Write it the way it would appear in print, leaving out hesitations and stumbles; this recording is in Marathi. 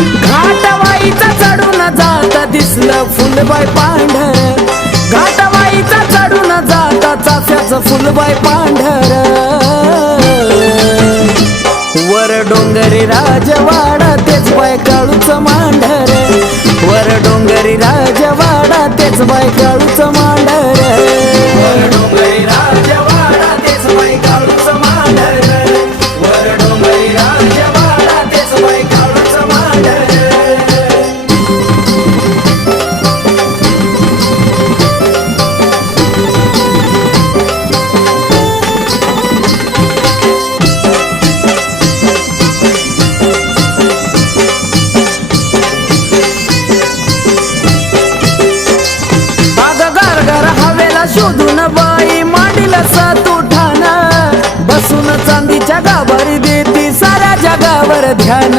घाटवाईचा चढून जाता दिसलं फुलबाई पांढर, घाटवाईचा चढून जाता चाफ्याचं फुलबाई पांढर। वर डोंगरी राजवाडा तेच बाय काळूच मांढर, वर डोंगरी राजवाडा तेच बाय काळूच मांढर, वर डोंगरी राजवाडा तेच बाय काळूच मांढर, वर डोंगरी राजवाडा तेच बाय काळूच मांढर। शोधून बाई मांडील सातुठान, बसून चांदीच्या गाभारी देती साऱ्या जगावर ध्यान।